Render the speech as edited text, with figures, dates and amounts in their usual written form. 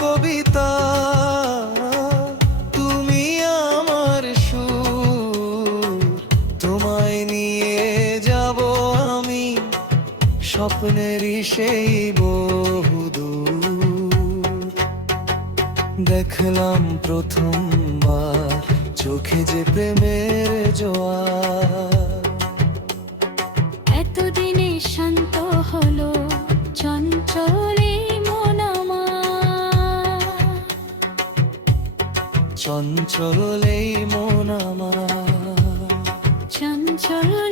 কবিতা, তুমি আমার সুর। তোমায় নিয়ে যাব আমি স্বপ্নেরই সেই বহুদূর। দেখলাম প্রথমবার চোখে যে প্রেমের জোয়ার, এতদিনে শান্ত হলো চঞ্চল এই মন আমার, চঞ্চল এই মন আমার। চঞ্চল